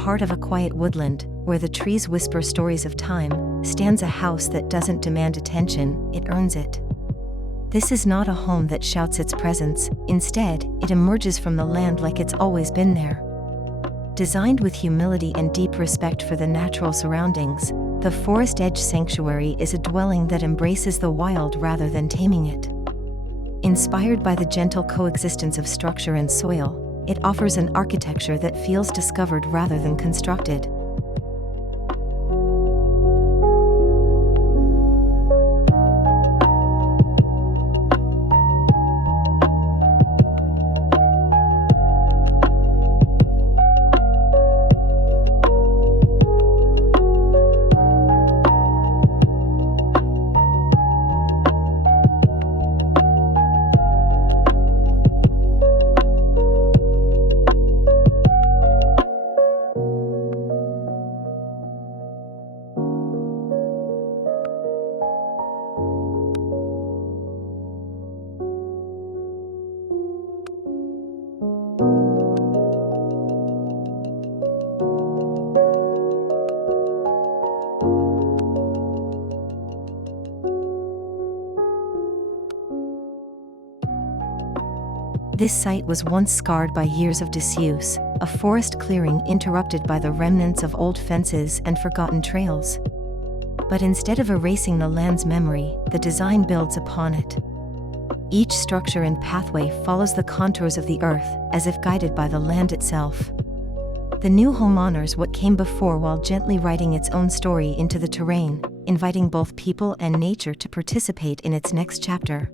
heart of a quiet woodland, where the trees whisper stories of time, stands a house that doesn't demand attention, it earns it. This is not a home that shouts its presence, instead, it emerges from the land like it's always been there. Designed with humility and deep respect for the natural surroundings, the Forest Edge Sanctuary is a dwelling that embraces the wild rather than taming it. Inspired by the gentle coexistence of structure and soil, it offers an architecture that feels discovered rather than constructed. This site was once scarred by years of disuse, a forest clearing interrupted by the remnants of old fences and forgotten trails. But instead of erasing the land's memory, the design builds upon it. Each structure and pathway follows the contours of the earth, as if guided by the land itself. The new home honors what came before while gently writing its own story into the terrain, inviting both people and nature to participate in its next chapter.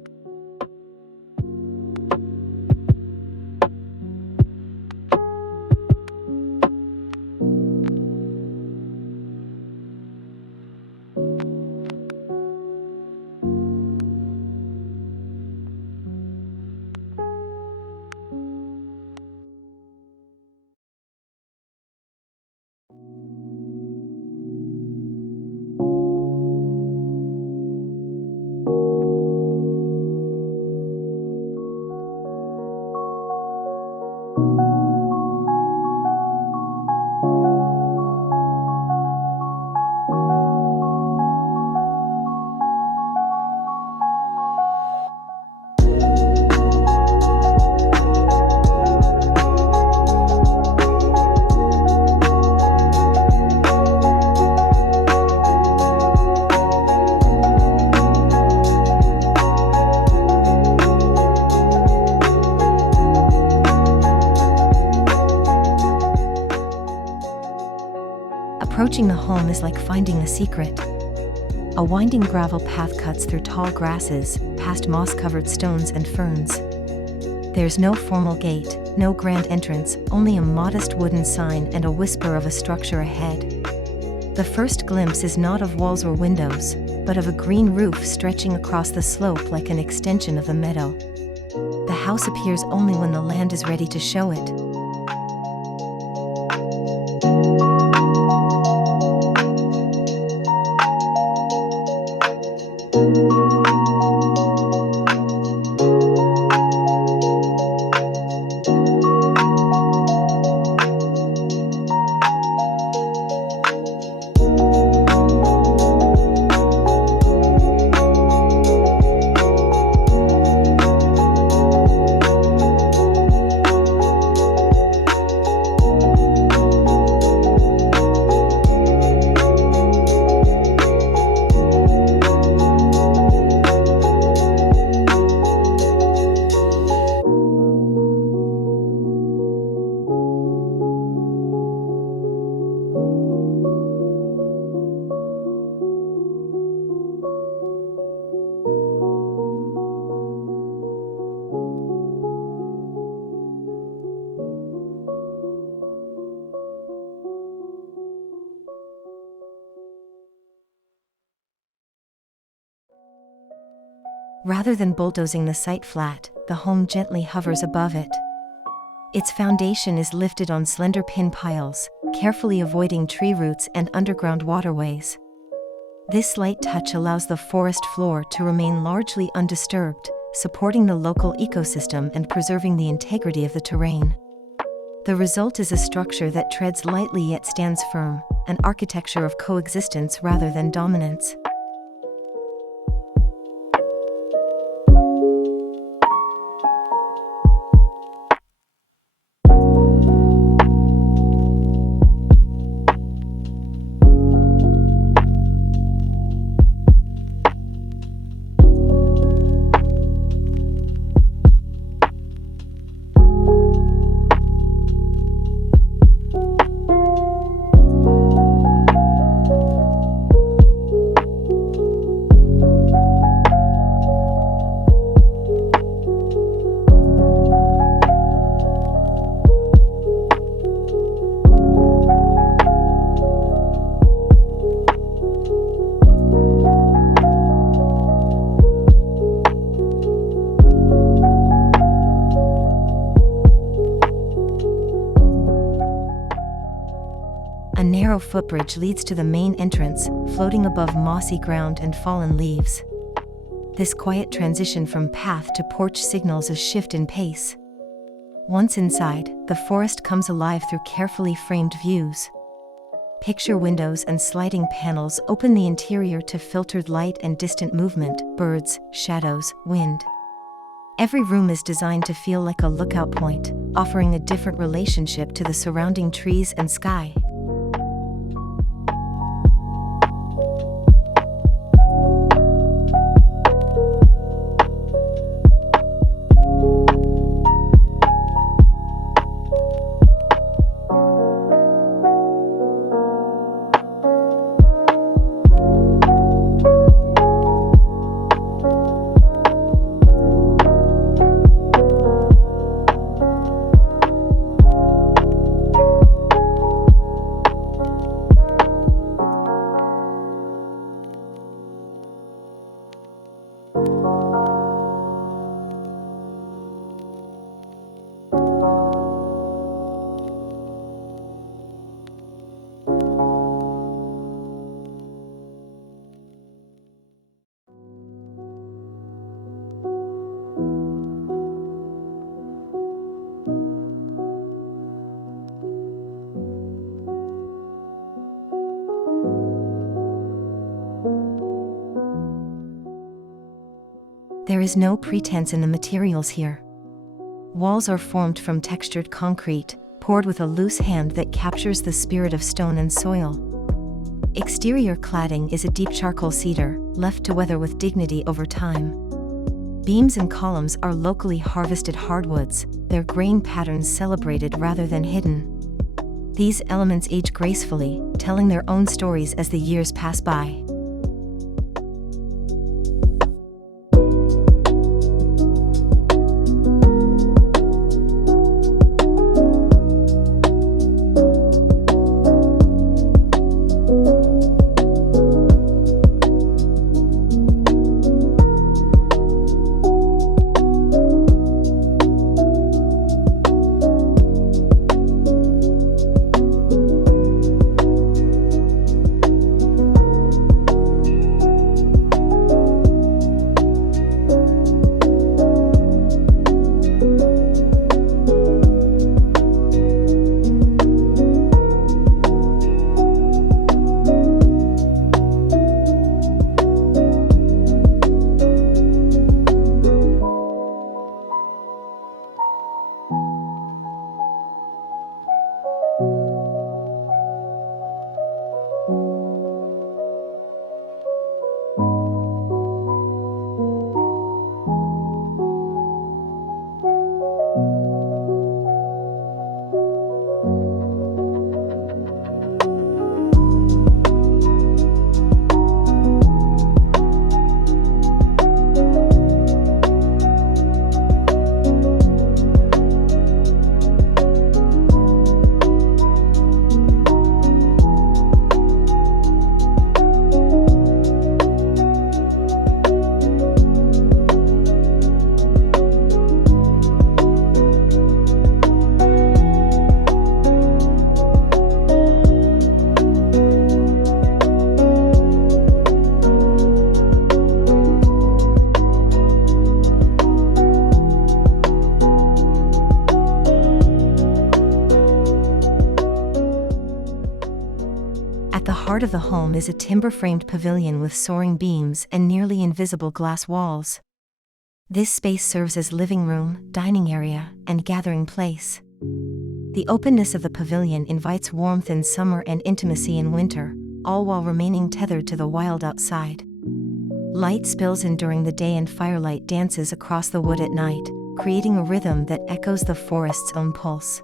Approaching the home is like finding a secret. A winding gravel path cuts through tall grasses, past moss-covered stones and ferns. There's no formal gate, no grand entrance, only a modest wooden sign and a whisper of a structure ahead. The first glimpse is not of walls or windows, but of a green roof stretching across the slope like an extension of the meadow. The house appears only when the land is ready to show it. Rather than bulldozing the site flat, the home gently hovers above it. Its foundation is lifted on slender pin piles, carefully avoiding tree roots and underground waterways. This light touch allows the forest floor to remain largely undisturbed, supporting the local ecosystem and preserving the integrity of the terrain. The result is a structure that treads lightly yet stands firm, an architecture of coexistence rather than dominance. A narrow footbridge leads to the main entrance, floating above mossy ground and fallen leaves. This quiet transition from path to porch signals a shift in pace. Once inside, the forest comes alive through carefully framed views. Picture windows and sliding panels open the interior to filtered light and distant movement, birds, shadows, wind. Every room is designed to feel like a lookout point, offering a different relationship to the surrounding trees and sky. There is no pretense in the materials here. Walls are formed from textured concrete, poured with a loose hand that captures the spirit of stone and soil. Exterior cladding is a deep charcoal cedar, left to weather with dignity over time. Beams and columns are locally harvested hardwoods, their grain patterns celebrated rather than hidden. These elements age gracefully, telling their own stories as the years pass by. heart of the home is a timber-framed pavilion with soaring beams and nearly invisible glass walls. This space serves as living room, dining area, and gathering place. The openness of the pavilion invites warmth in summer and intimacy in winter, all while remaining tethered to the wild outside. Light spills in during the day and firelight dances across the wood at night, creating a rhythm that echoes the forest's own pulse.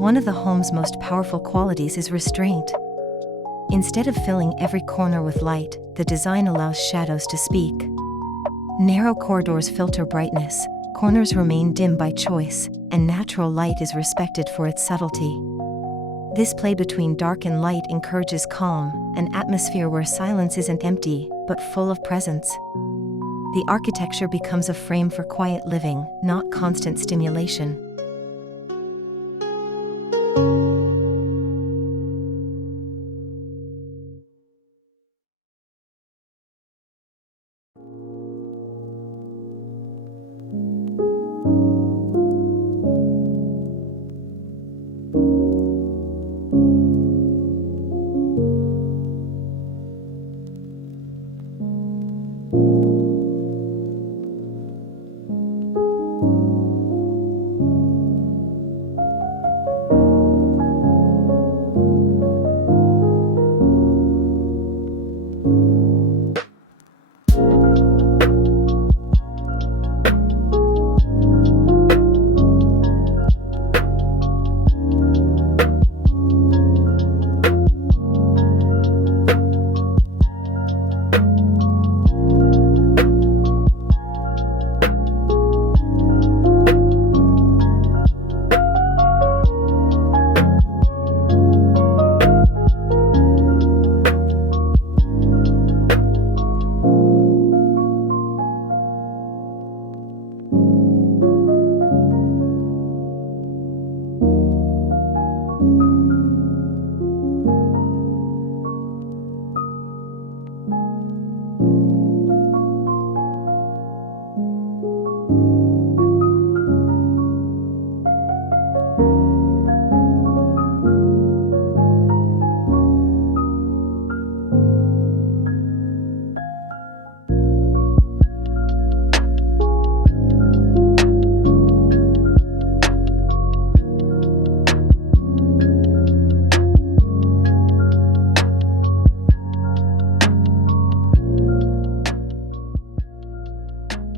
One of the home's most powerful qualities is restraint. Instead of filling every corner with light, the design allows shadows to speak. Narrow corridors filter brightness, corners remain dim by choice, and natural light is respected for its subtlety. This play between dark and light encourages calm, an atmosphere where silence isn't empty, but full of presence. The architecture becomes a frame for quiet living, not constant stimulation.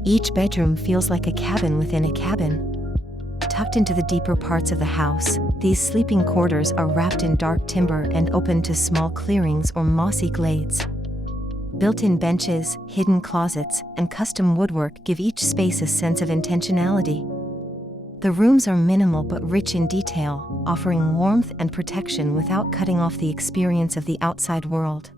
Each bedroom feels like a cabin within a cabin. Tucked into the deeper parts of the house, these sleeping quarters are wrapped in dark timber and open to small clearings or mossy glades. Built-in benches, hidden closets, and custom woodwork give each space a sense of intentionality. The rooms are minimal but rich in detail, offering warmth and protection without cutting off the experience of the outside world.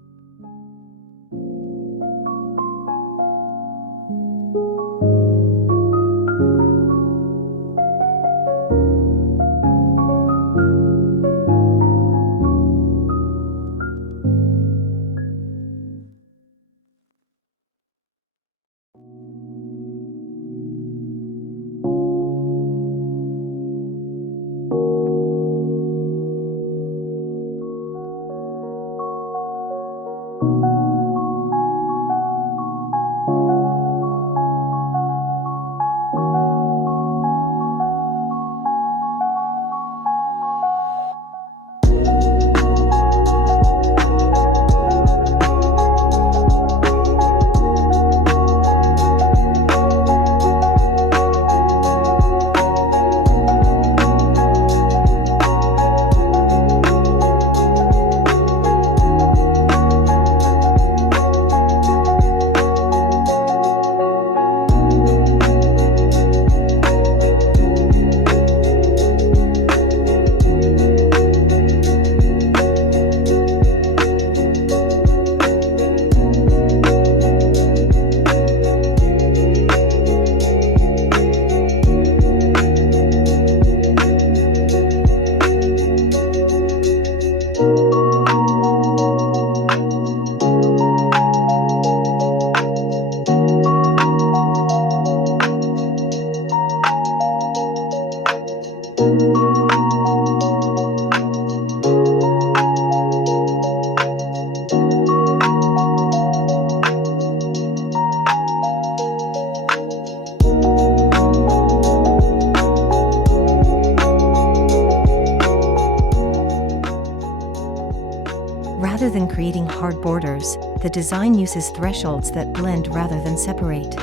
Rather than creating hard borders, the design uses thresholds that blend rather than separate.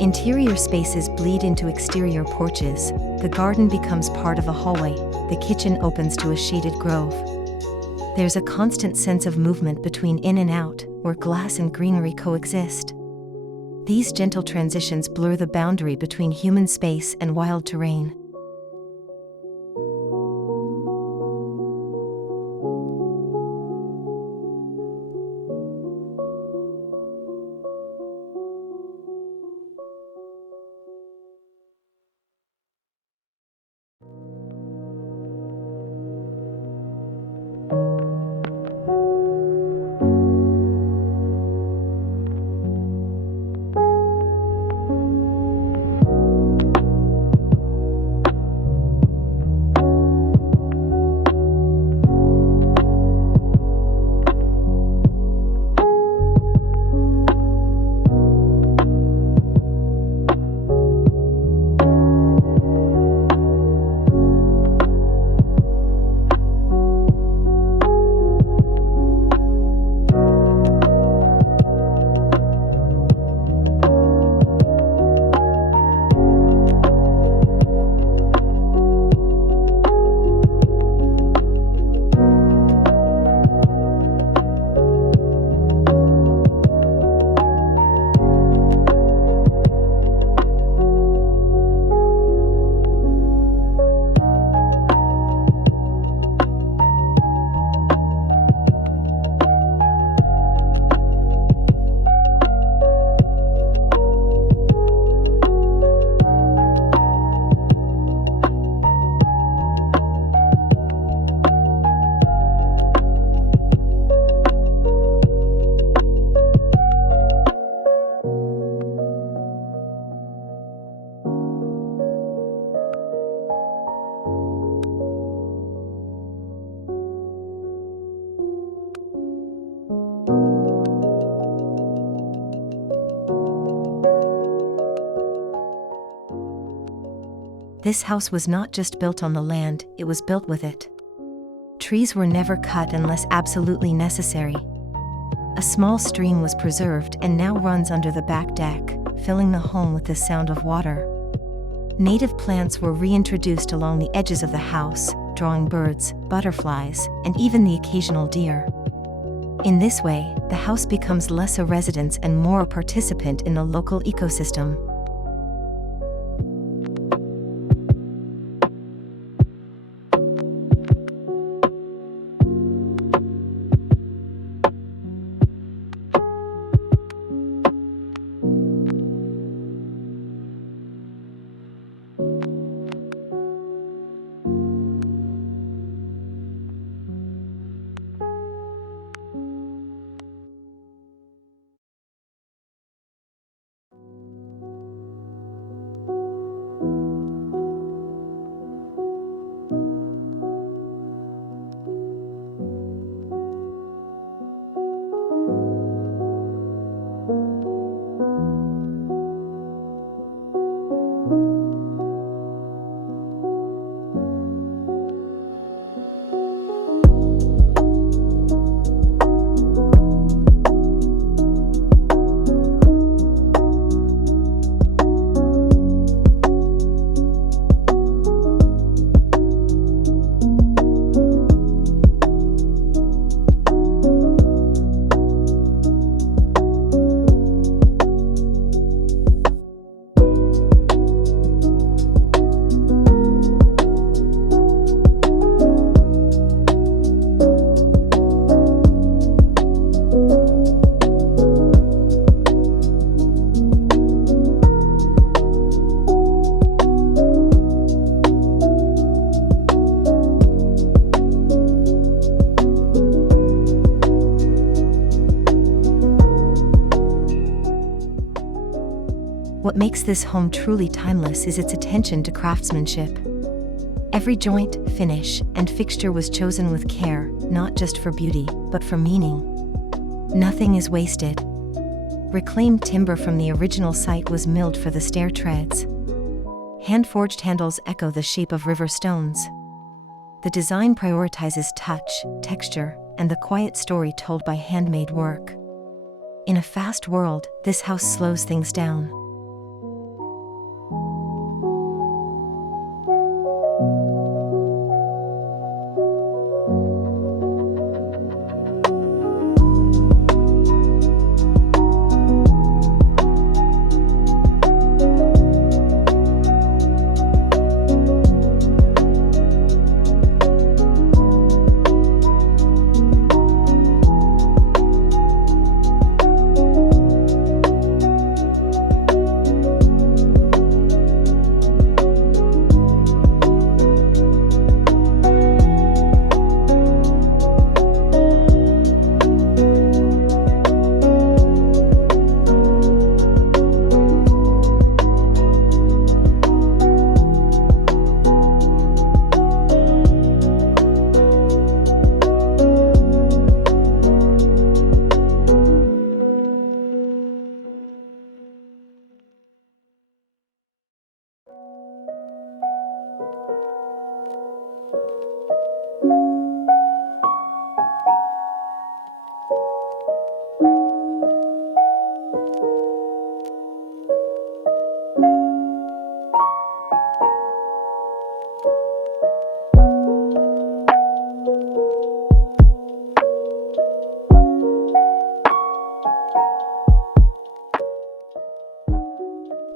Interior spaces bleed into exterior porches, the garden becomes part of a hallway, the kitchen opens to a shaded grove. There's a constant sense of movement between in and out, where glass and greenery coexist. These gentle transitions blur the boundary between human space and wild terrain. This house was not just built on the land, it was built with it. Trees were never cut unless absolutely necessary. A small stream was preserved and now runs under the back deck, filling the home with the sound of water. Native plants were reintroduced along the edges of the house, drawing birds, butterflies, and even the occasional deer. In this way, the house becomes less a residence and more a participant in the local ecosystem. What makes this home truly timeless is its attention to craftsmanship. Every joint, finish, and fixture was chosen with care, not just for beauty, but for meaning. Nothing is wasted. Reclaimed timber from the original site was milled for the stair treads. Hand-forged handles echo the shape of river stones. The design prioritizes touch, texture, and the quiet story told by handmade work. In a fast world, this house slows things down.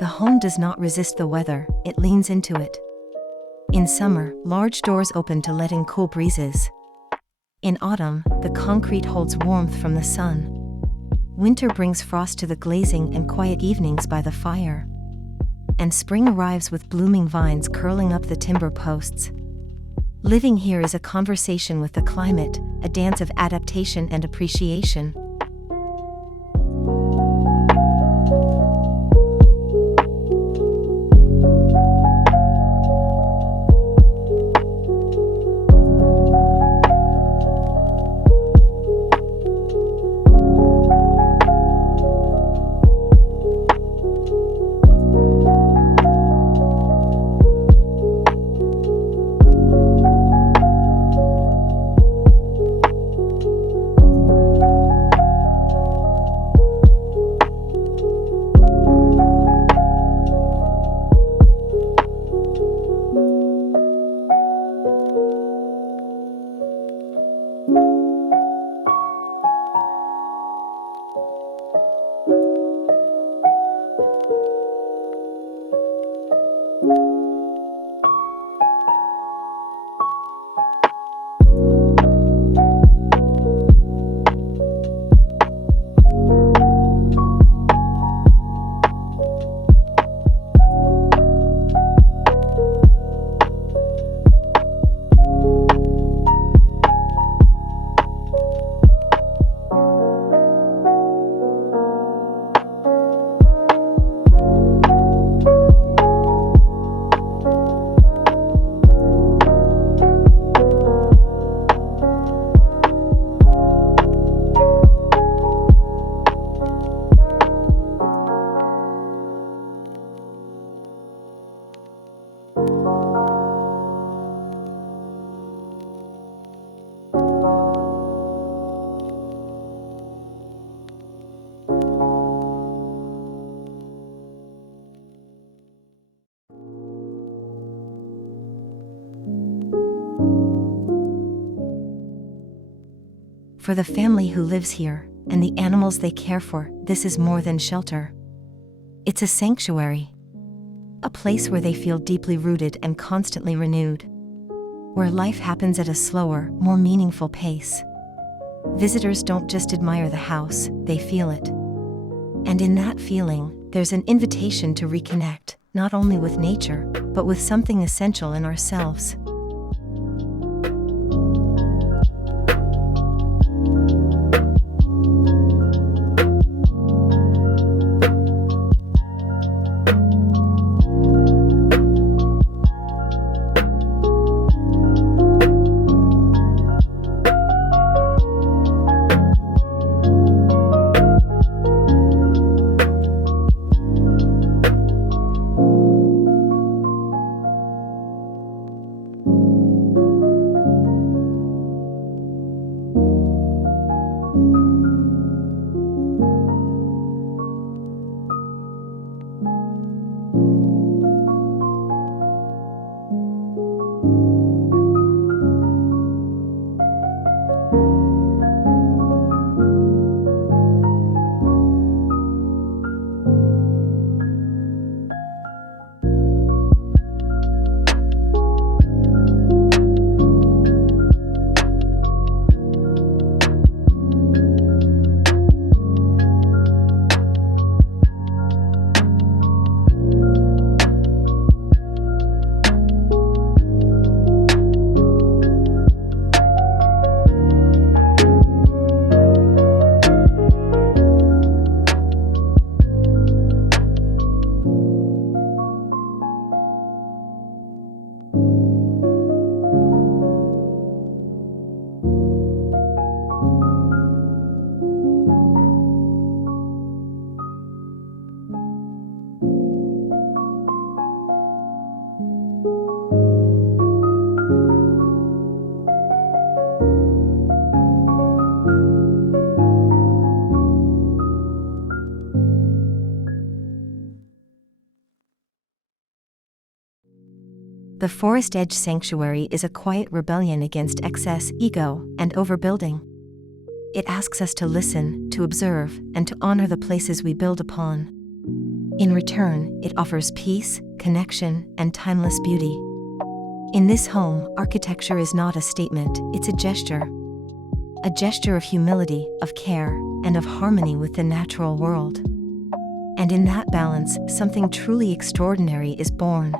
The home does not resist the weather, it leans into it. In summer, large doors open to let in cool breezes. In autumn, the concrete holds warmth from the sun. Winter brings frost to the glazing and quiet evenings by the fire. And spring arrives with blooming vines curling up the timber posts. Living here is a conversation with the climate, a dance of adaptation and appreciation. For the family who lives here, and the animals they care for, this is more than shelter. It's a sanctuary. A place where they feel deeply rooted and constantly renewed. Where life happens at a slower, more meaningful pace. Visitors don't just admire the house, they feel it. And in that feeling, there's an invitation to reconnect, not only with nature, but with something essential in ourselves. The Forest Edge Sanctuary is a quiet rebellion against excess, ego, and overbuilding. It asks us to listen, to observe, and to honor the places we build upon. In return, it offers peace, connection, and timeless beauty. In this home, architecture is not a statement, it's a gesture. A gesture of humility, of care, and of harmony with the natural world. And in that balance, something truly extraordinary is born.